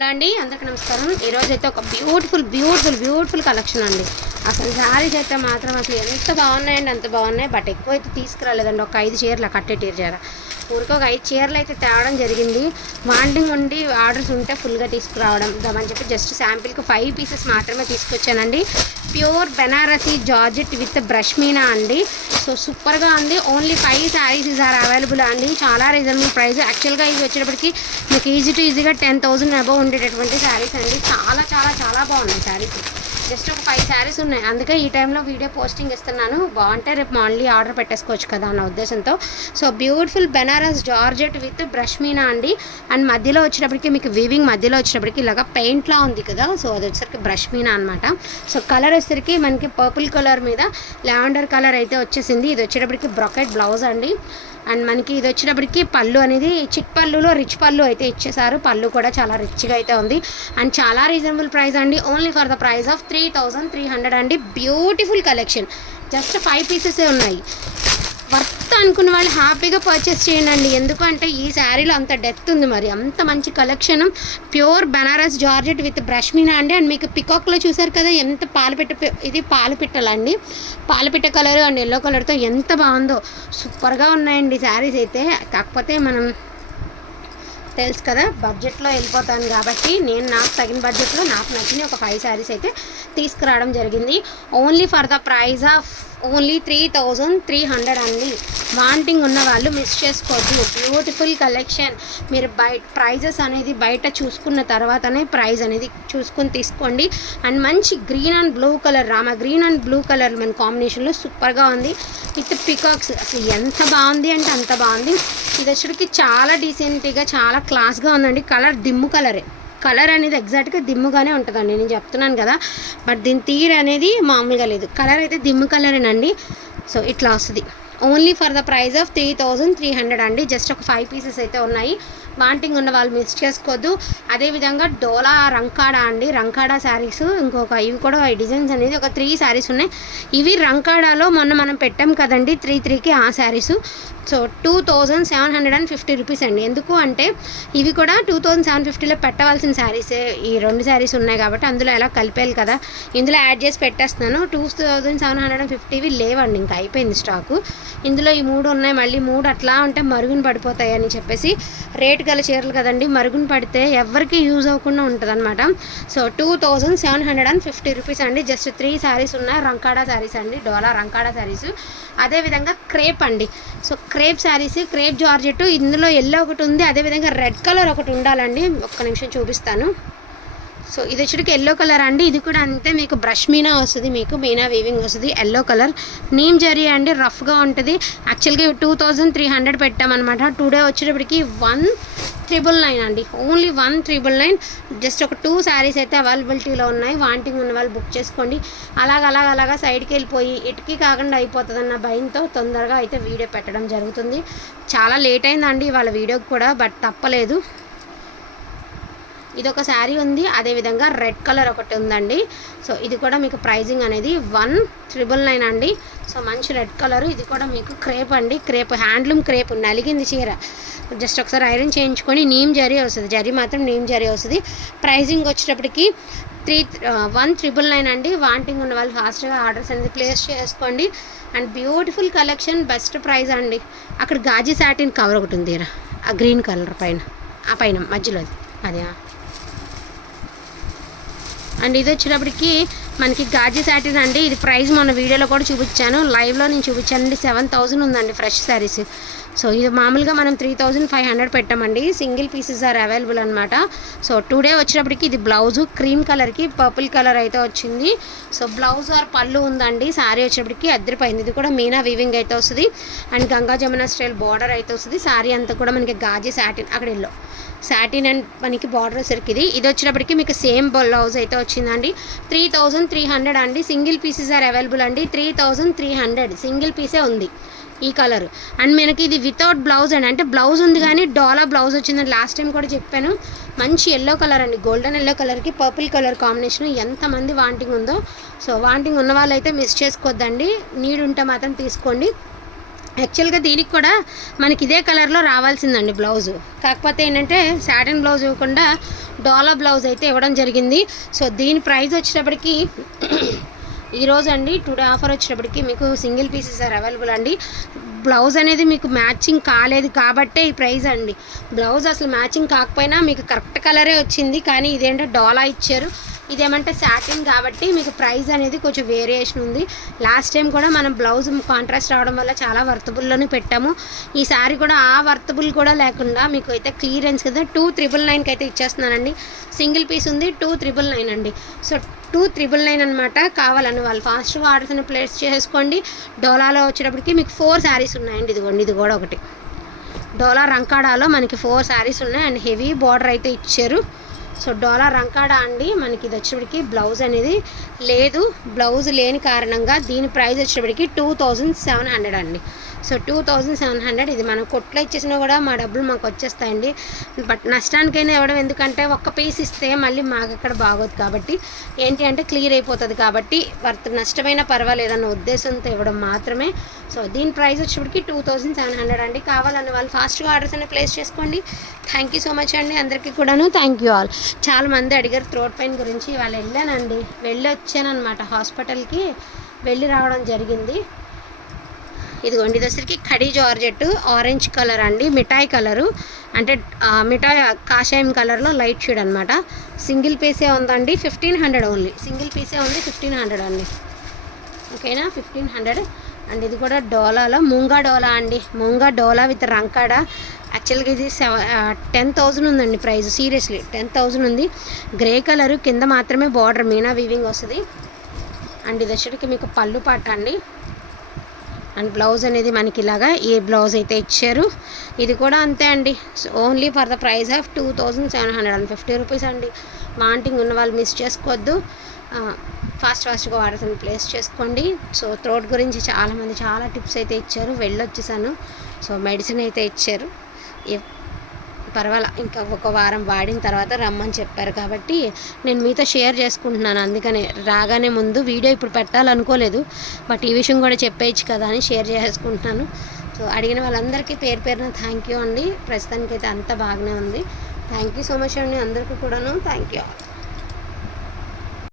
Hello అండి అందరికి నమస్కారం. ఈరోజు అయితే ఒక బ్యూటిఫుల్ బ్యూటిఫుల్ బ్యూటిఫుల్ కలెక్షన్ అండి. అసలు శారీస్ అయితే మాత్రం అసలు ఎంత బాగున్నాయండి అంత బాగున్నాయి. బట్ ఎక్కువ అయితే తీసుకురాలేదండి. ఒక ఐదు చీరలు కట్టే చీర. ఊరికి ఒక ఐదు చీరలు అయితే తేవడం జరిగింది. మార్నింగ్ ఉండి ఆర్డర్స్ ఉంటే ఫుల్గా తీసుకురావడం. అని చెప్పి జస్ట్ శాంపిల్కి ఫైవ్ పీసెస్ మాత్రమే తీసుకొచ్చానండి. Pure Banarasi georgette with brush meena అండి. సో సూపర్గా ఉంది. Only five sarees is are available అండి. చాలా రీజనబుల్ ప్రైస్. యాక్చువల్గా ఇవి వచ్చేటప్పటికి మీకు ఈజీ టు ఈజీగా టెన్ థౌసండ్ అబవ్ ఉండేటటువంటి శారీస్ అండి. చాలా చాలా చాలా బాగున్నాయి శారీస్. జస్ట్ ఒక ఫైవ్ శారీస్ ఉన్నాయి. అందుకే ఈ టైంలో వీడియో పోస్టింగ్ ఇస్తున్నాను. బాగుంటే రేపు మళ్ళీ ఆర్డర్ పెట్టేసుకోవచ్చు కదా అన్న ఉద్దేశంతో. So beautiful Banaras georgette with brush meena అండి. అండ్ మధ్యలో వచ్చేటప్పటికి మీకు వీవింగ్ మధ్యలో వచ్చేటప్పటికి ఇలాగ పెయింట్లా ఉంది కదా. సో అది వచ్చేసరికి బ్రష్ మీనా అనమాట సో కలర్ వచ్చేసరికి మనకి పర్పుల్ కలర్ మీద లావెండర్ కలర్ అయితే వచ్చేసింది. ఇది వచ్చేటప్పటికి బ్రొకెట్ బ్లౌజ్ అండి. అండ్ మనకి ఇది వచ్చేటప్పటికి పళ్ళు అనేది చిట్ పళ్ళులో రిచ్ పళ్ళు అయితే ఇచ్చేసారు పళ్ళు కూడా చాలా రిచ్గా అయితే ఉంది. అండ్ చాలా రీజనబుల్ ప్రైస్ అండి. Only for the price of three thousand three hundred అండి బ్యూటిఫుల్ కలెక్షన్. జస్ట్ ఫైవ్ పీసెసే ఉన్నాయి. వర్త్ అనుకున్న వాళ్ళు హ్యాపీగా పర్చేస్ చేయండి. ఎందుకంటే ఈ శారీలో అంత డెత్ ఉంది మరి. అంత మంచి collection pure Banaras georgette with బ్రష్మీనా అండి. అండ్ మీకు పికాక్లో చూసారు కదా ఎంత పాలపిట్ట ఇది పాలపిట్టలండి. పాలపిట్ట కలర్ అండ్ ఎల్లో కలర్తో ఎంత బాగుందో. సూపర్గా ఉన్నాయండి శారీస్ అయితే. కాకపోతే మనం తెలుసు కదా బడ్జెట్లో వెళ్ళిపోతాను కాబట్టి నేను నాకు తగిన బడ్జెట్లో నాకు నచ్చిన ఒక ఫైవ్ శారీస్ అయితే తీసుకురావడం జరిగింది. Only for the price of only three thousand three hundred అండి. వాంటింగ్ ఉన్న వాళ్ళు మిస్ చేసుకోవద్దు. Beautiful collection. మీరు బయట ప్రైజెస్ అనేది బయట చూసుకున్న తర్వాతనే ప్రైజ్ అనేది చూసుకొని తీసుకోండి. అండ్ మంచి green and blue colour Rama green and blue colour మన కాంబినేషన్లో సూపర్గా ఉంది. With peacocks. అసలు ఎంత బాగుంది అంటే అంత బాగుంది. ఇది వచ్చేటికి చాలా డీసెంట్గా చాలా క్లాస్గా ఉందండి. కలర్ దిమ్ము కలరే. కలర్ అనేది ఎగ్జాక్ట్గా దిమ్ముగానే ఉంటుందండి. నేను చెప్తున్నాను కదా. బట్ దీని తీర్ అనేది మామూలుగా లేదు. కలర్ అయితే దిమ్ము కలరేనండి. సో ఇట్లా వస్తుంది. Only for the price of three thousand three hundred అండి. జస్ట్ ఒక ఫైవ్ పీసెస్ అయితే ఉన్నాయి. వాంటింగ్ ఉన్న వాళ్ళు మిస్ చేసుకోవద్దు అదేవిధంగా డోలా రంకాడా అండి. రంకాడా శారీస్ ఇంకొక ఇవి కూడా డిజైన్స్ అనేది ఒక త్రీ శారీస్ ఉన్నాయి. ఇవి రంకాడాలో మొన్న మనం పెట్టాం కదండి త్రీ త్రీకి ఆ sarees. So two thousand seven hundred and fifty rupees అండి. ఎందుకు అంటే ఇవి కూడా టూ థౌజండ్ సెవెన్ ఫిఫ్టీలో పెట్టవలసిన శారీసే. ఈ రెండు శారీస్ ఉన్నాయి కాబట్టి అందులో ఎలా కలిపేయాలి కదా ఇందులో యాడ్ చేసి పెట్టేస్తున్నాను. Two thousand seven hundred and ఫిఫ్టీవి లేవండి ఇంకా అయిపోయింది స్టాకు. ఇందులో ఈ మూడు ఉన్నాయి. మళ్ళీ మూడు అట్లా ఉంటే మరుగున పడిపోతాయి అని చెప్పేసి రేట్ గల చీరలు కదండి మరుగున పడితే ఎవరికి యూజ్ అవ్వకుండా ఉంటుంది అనమాట so two thousand seven hundred and fifty rupees అండి. జస్ట్ త్రీ శారీస్ ఉన్నాయి రంకాడా శారీస్ అండి డోలా రంకాడా శారీస్ అదేవిధంగా క్రేప్ అండి. So crepe sarees crepe georgette ఇందులో ఎల్లో ఒకటి ఉంది. అదేవిధంగా రెడ్ కలర్ ఒకటి ఉండాలండి. ఒక్క నిమిషం చూపిస్తాను. సో ఇది వచ్చేటికి ఎల్లో కలర్ అండి. ఇది కూడా అంతే మీకు బ్రష్ మీనా వస్తుంది మీకు మీనా వీవింగ్ వస్తుంది ఎల్లో కలర్ నీమ్ జరీ అండి రఫ్గా ఉంటుంది. యాక్చువల్గా టూ థౌజండ్ త్రీ హండ్రెడ్ పెట్టామన్నమాట. టుడే వచ్చేటప్పటికి వన్ త్రిబుల్ నైన్ అండి. Only one triple nine just ఒక టూ శారీస్ అయితే అవైలబిలిటీలో ఉన్నాయి. వాంటింగ్ ఉన్న వాళ్ళు బుక్ చేసుకోండి. అలాగ అలాగ అలాగా సైడ్కి వెళ్ళిపోయి ఇటుకి కాకుండా అయిపోతుంది అన్న భయంతో తొందరగా అయితే వీడియో పెట్టడం జరుగుతుంది. చాలా లేట్ అయిందండి వాళ్ళ వీడియోకి కూడా బట్ తప్పలేదు. ఇది ఒక శారీ ఉంది అదేవిధంగా రెడ్ కలర్ ఒకటి ఉందండి. సో ఇది కూడా మీకు ప్రైజింగ్ అనేది వన్ ట్రిపుల్ నైన్ అండి. సో మంచి రెడ్ కలర్ ఇది కూడా మీకు క్రేప్ అండి. క్రేప్ హ్యాండ్లూమ్ క్రేప్ నలిగింది చీర. జస్ట్ ఒకసారి ఐరన్ చేయించుకొని నీమ్ జరీ వస్తుంది. జరీ మాత్రం నీమ్ జరీ వస్తుంది. ప్రైజింగ్ వచ్చేటప్పటికి త్రీ వన్ త్రిబుల్ నైన్ అండి. వాంటింగ్ ఉన్న వాళ్ళు ఫాస్ట్గా ఆర్డర్స్ అనేది ప్లేస్ చేసుకోండి. And beautiful collection best price అండి. అక్కడ గాజీ సాటిన్ కవర్ ఒకటి ఉంది. ఆ గ్రీన్ కలర్ పైన ఆ పైన మధ్యలో అది. అదే అండ్ ఇది వచ్చినప్పటికీ మనకి గాజీ శాటిన్ అండి. ఇది ప్రైస్ మన వీడియోలో కూడా చూపించాను. లైవ్లో నేను చూపించానండి. సెవెన్ థౌజండ్ ఉందండి ఫ్రెష్ శారీస్. సో ఇది మామూలుగా మనం త్రీ థౌజండ్ ఫైవ్ హండ్రెడ్ పెట్టామండి. సింగిల్ పీసెస్ ఆర్ అవైలబుల్ అనమాట సో టుడే వచ్చినప్పటికీ ఇది బ్లౌజు క్రీమ్ కలర్కి పర్పుల్ కలర్ అయితే వచ్చింది. సో బ్లౌజ్ ఆర్ పళ్ళు ఉందండి. శారీ వచ్చేటప్పటికి అద్దరిపోయింది. ఇది కూడా మీనా వీవింగ్ అయితే వస్తుంది. And Ganga Jamuna style border అయితే వస్తుంది. శారీ అంతా కూడా మనకి గాజీ శాటిన్ అక్కడ ఎల్లో. సాటిన్ అండ్ మనకి బార్డర్ వచ్చరికి ఇది. ఇది వచ్చినప్పటికీ మీకు సేమ్ బ్లౌజ్ అయితే వచ్చిందండి. త్రీ థౌజండ్ త్రీ హండ్రెడ్ అండి. సింగిల్ పీసెస్ ఆర్ అవైలబుల్ అండి. Three thousand three hundred single పీసే ఉంది ఈ కలర్. అండ్ మనకి ఇది వితౌట్ బ్లౌజ్ అండి. అంటే బ్లౌజ్ ఉంది కానీ డోలా బ్లౌజ్ వచ్చిందని లాస్ట్ టైం కూడా చెప్పాను. మంచి ఎల్లో కలర్ అండి. గోల్డెన్ ఎల్లో కలర్కి పర్పుల్ కలర్ కాంబినేషన్ ఎంతమంది వాంటింగ్ ఉందో. సో వాంటింగ్ ఉన్న వాళ్ళైతే మిస్ చేసుకోవద్దండి నీడ్ ఉంటే మాత్రం తీసుకోండి. యాక్చువల్గా దీనికి కూడా మనకి ఇదే కలర్లో రావాల్సిందండి బ్లౌజు. కాకపోతే ఏంటంటే శాటిన్ బ్లౌజ్ ఇవ్వకుండా డోలా బ్లౌజ్ అయితే ఇవ్వడం జరిగింది. సో దీని ప్రైస్ వచ్చేటప్పటికి ఈరోజు అండి టుడే ఆఫర్ వచ్చేటప్పటికి మీకు సింగిల్ పీసెస్ ఆర్ అవైలబుల్ అండి. బ్లౌజ్ అనేది మీకు మ్యాచింగ్ కాలేదు కాబట్టే ఈ ప్రైస్ అండి. బ్లౌజ్ అసలు మ్యాచింగ్ కాకపోయినా మీకు కరెక్ట్ కలరే వచ్చింది. కానీ ఇదేంటో డోలా ఇచ్చారు. ఇదేమంటే శాటిన్ కాబట్టి మీకు ప్రైస్ అనేది కొంచెం వేరియేషన్ ఉంది. లాస్ట్ టైం కూడా మనం బ్లౌజ్ కాంట్రాస్ట్ రావడం వల్ల చాలా వర్తబుల్లోనే పెట్టాము. ఈసారి కూడా ఆ వర్తబుల్ కూడా లేకుండా మీకు అయితే క్లియరెన్స్ కదా టూ త్రిబుల్ నైన్కి అయితే ఇచ్చేస్తున్నానండి. సింగిల్ పీస్ ఉంది టూ త్రిబుల్ నైన్ అండి. సో టూ త్రిబుల్ నైన్ అనమాట కావాలని వాళ్ళు. ఫాస్ట్గా ఆర్డర్స్ని ప్లేస్ చేసుకోండి. డోలాలో వచ్చేటప్పటికి మీకు ఫోర్ శారీస్ ఉన్నాయండి. ఇదిగోండి ఇది కూడా ఒకటి. డోలా రంకాడాలో మనకి ఫోర్ శారీస్ ఉన్నాయి. అండ్ హెవీ బార్డర్ అయితే ఇచ్చారు. సో డాలర్ రంకాడా అండి. మనకి ఇది వచ్చేప్పటికి బ్లౌజ్ అనేది లేదు. బ్లౌజ్ లేని కారణంగా దీని ప్రైస్ వచ్చేప్పటికి టూ థౌజండ్ సెవెన్ హండ్రెడ్ అండి. So two thousand seven hundred ఇది మనం కొట్లో ఇచ్చేసినా కూడా మా డబ్బులు మాకు వచ్చేస్తాయండి. బట్ నష్టానికైనా ఇవ్వడం ఎందుకంటే ఒక్క పీస్ ఇస్తే మళ్ళీ మాకు అక్కడ బాగోదు కాబట్టి ఏంటి అంటే క్లియర్ అయిపోతుంది కాబట్టి వర్త్ నష్టమైనా పర్వాలేదన్న ఉద్దేశంతో ఇవ్వడం మాత్రమే. సో దీని ప్రైస్ వచ్చేప్పటికి టూ థౌజండ్ సెవెన్ హండ్రెడ్ అండి. కావాలని వాళ్ళు ఫాస్ట్గా ఆర్డర్స్ అన్ని ప్లేస్ చేసుకోండి. థ్యాంక్ యూ సో మచ్ అండి అందరికీ కూడాను. Thank you all. చాలా మంది అడిగారు థ్రోట్ పెయిన్ గురించి. వాళ్ళు వెళ్ళానండి. వెళ్ళి వచ్చానమాట హాస్పిటల్కి. వెళ్ళి రావడం జరిగింది. ఇదిగోండి ఇది వచ్చరికి కడీ జార్జెట్ ఆరెంజ్ కలర్ అండి మిఠాయి కలరు. అంటే మిఠాయి కాషాయం కలర్లో లైట్ షేడ్ అనమాట సింగిల్ పీసే ఉందండి ఫిఫ్టీన్ హండ్రెడ్ ఓన్లీ. సింగిల్ పీసే ఉంది ఫిఫ్టీన్ హండ్రెడ్ అండి. ఓకేనా? Fifteen hundred. అండ్ ఇది కూడా డోలాలో ముంగా డోలా అండి. ముంగా డోలా విత్ రంకాడ. యాక్చువల్గా ఇది సెవ టెన్ థౌజండ్ ఉందండి ప్రైస్ సీరియస్లీ టెన్ థౌజండ్ ఉంది. గ్రే కలర్ కింద మాత్రమే బార్డర్ మీనా వీవింగ్ వస్తుంది. అండ్ ఇది వచ్చేటికి మీకు పళ్ళు పాట అండి. అండ్ బ్లౌజ్ అనేది మనకి ఇలాగా ఈ బ్లౌజ్ అయితే ఇచ్చారు. ఇది కూడా అంతే అండి. Only for the price of two thousand seven hundred and fifty rupees అండి. వాంటింగ్ ఉన్న వాళ్ళు మిస్ చేసుకోవద్దు. ఫాస్ట్ ఫాస్ట్గా వాడతాను ప్లేస్ చేసుకోండి. సో థ్రోట్ గురించి చాలామంది చాలా టిప్స్ అయితే ఇచ్చారు. వెళ్ళొచ్చేసాను. సో మెడిసిన్ అయితే ఇచ్చారు. పర్వాలా ఇంకా ఒక వారం వాడిన తర్వాత రమ్మని చెప్పారు కాబట్టి నేను మీతో షేర్ చేసుకుంటున్నాను. అందుకనే రాగానే ముందు వీడియో ఇప్పుడు పెట్టాలనుకోలేదు బట్ ఈ విషయం కూడా చెప్పేయచ్చు కదా అని షేర్ చేసుకుంటున్నాను. సో అడిగిన వాళ్ళందరికీ పేరు పేరున థ్యాంక్ యూ అండి. ప్రస్తుతానికైతే అంత బాగానే ఉంది. థ్యాంక్ యూ సో మచ్ అండి అందరికీ కూడాను. Thank you